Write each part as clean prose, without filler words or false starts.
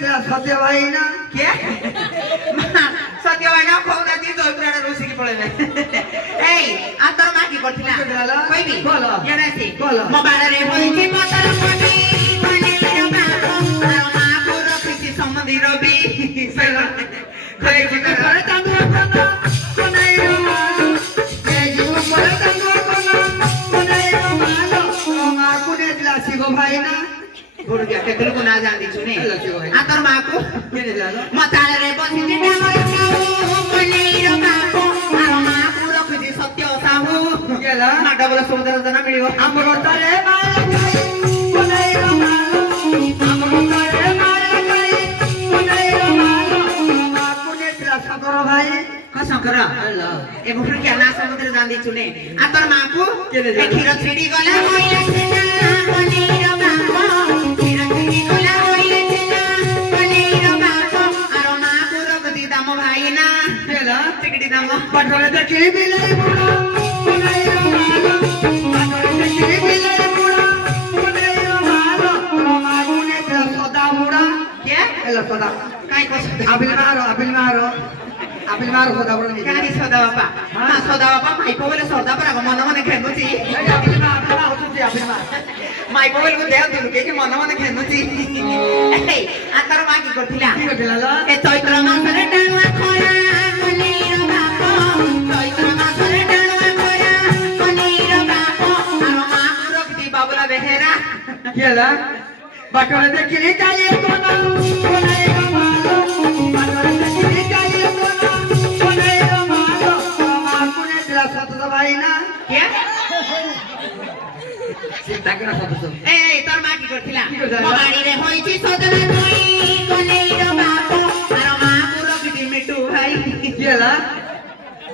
सत्य भाई ना क्या सत्य भाई ना खोना दी तो इतना रोसी की पड़े में ए आतर मां की करथिला कोई भी बोलो याना से बोलो मोबाइल रे होई की पतर पटी बने रे बाबा मां को रखी संबंधी रवि सेला कोई की करे तांदू कोना कोनाई रो मालो ए जीव करे तांदू कोना कोनाई रो मालो मां को ने दिला सिगो भाई ना बोल गया के तेरे को ना जान दी सुने आतर मां को के ने जानो मताले रे बसी दी डामर खाओ कोनाई रो बाबा मां को रखी सत्य साहू गेला नाटा बोला समुद्र जना मिलियो हमर तारे माल खाई कोनाई रो मालो हमर तारे माल खाई कोनाई रो मालो मां को ने दिला सकर भाई का सकर ए बुफर के ना समुद्र जान दी सुने आतर मां को के ने खीर छिड़ी गला कोइला सेना कोनाई रो बाबा खीर छिड़ी गला कोइला सेना कोनाई रो बाबा आरो मां को रखती दाम भाई ना केला टिकटी दाम पटोले देखी बिलाई बुड़ा कोनाई रो मालो पटोले देखी बिलाई बुड़ा कोनाई रो मालो मां को ने दिला सदा बुड़ा के एला सदा काई को आबिल मारो सदा बुड़ा नहीं काई सदा बापा हां सदा बापा माई पोले सदा पर मन मन खेनुची आबिल मारो होतुची आबिल मार माई पोले को देव दिलु के मन मन खेनुची ए आतर मा की करथिला ए चैत्र मास रे डाणुआ खरा कोनाई रो बापा चैत्र मास रे डाणुआ खरा कोनाई रो बापा आरो मा को रखती बाबुला बेहेरा केला बटोले देखी काली कोना कोनाई रो मालो बटोले देखी काली कोना कोनाई रो मालो मा को ने दिला सत्य भाई ना के चिंता करा सत्य ए तोर मा की करथिला मोबाइल रे होईची सदना तोई कोनाई रो बापा आरो मा को रखती मिटू भाई केला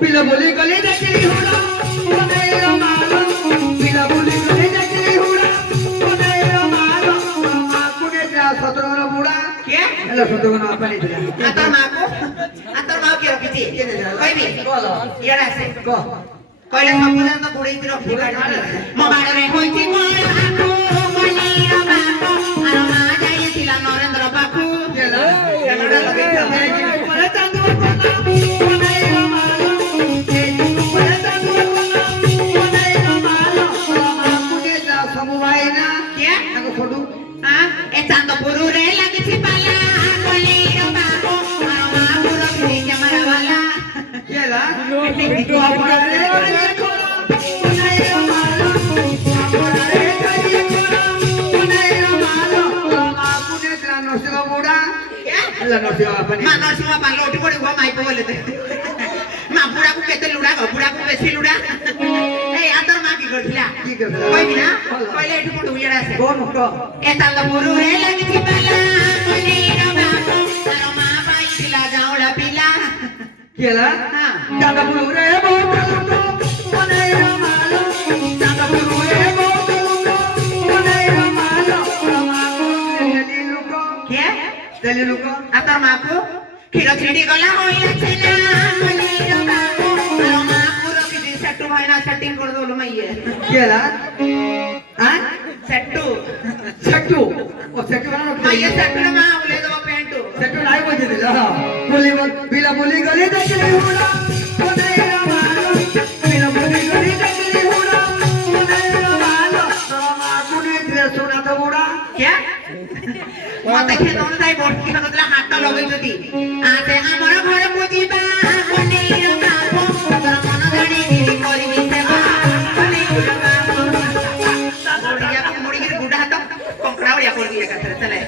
पिला बोली गली देखी हुड़ा कोनाई रो मालो पिला बोली गली देखी हुड़ा कोनाई रो मालो मा को ने दिला सत्र रो बुड़ा के एला सत्र को अपनी दिला आतर मा के रखीची कोई भी बोलो यारा से को कहले संबंध तो बुड़ी की रखी मोबाइल रे होईची कोना आको कोनाई रो बापा आरो मा जाईतिला नरेंद्र बापू केला कन्नड़ लगे करे चांदू कोना कोनाई रो मालो ए करे चांदू कोना कोनाई रो मालो मा को ने दिला सब भाई ना के ताको छोटू हां ए चांदपुर रे लागिची पाला कोनाई रो बापा आरो मा को रखी कैमरा वाला केला तो अपना रे कोनाई रो मालो अपना रे कोनाई रो मालो मा को ने दिला नरसिंह बुड़ा एला नरसिंह अपनी मा नरसिंह पालो उठी पड़ी हुआ माई बोले थे मा बुड़ा को केते लुड़ा गो बुड़ा को बेसी लुड़ा ए आतर मा की करथिला कोई भी ना पहले एठी पड़ उयड़ा से कोन को ए ताल मुरु रे लागिची पाला कोनाई रो बापा आरो मा पाई दिला जाऊला पिला केला हां जादा मुरु रे बोतलो कोनाई रो मालो जादा मुरु रे बोतलो कोनाई रो मालो मा को देली लुको के देली लुको आतर मा को खीर छिड़ी गला होइला छेना कोनाई रो बापा आरो मा को रखी दी सेटू भाई ना सेटिंग कर दोलो मइए केला हां सेटू ओ सेटू वाला मइए सेटू मा बोले दो पेंटू सेटू लाई बजे दिला बोली बिला बोली गली देखली हुड़ा कोनाई रो मालो बिला बोली गली देखली हुड़ा कोनाई रो मालो मा को ने दिला सोना तो बुड़ा क्या मते खेदन जाई बड़की हतला हाथ लगई जदी आते हमर घर बुझिबा कोनाई रो बापा तोर मन जानी गिरी करबी सेवा कोनाई रो बापा मुड़िया मुड़ी के गुडा हाथ कंकड़ा उड़िया कर दिया कथरे चले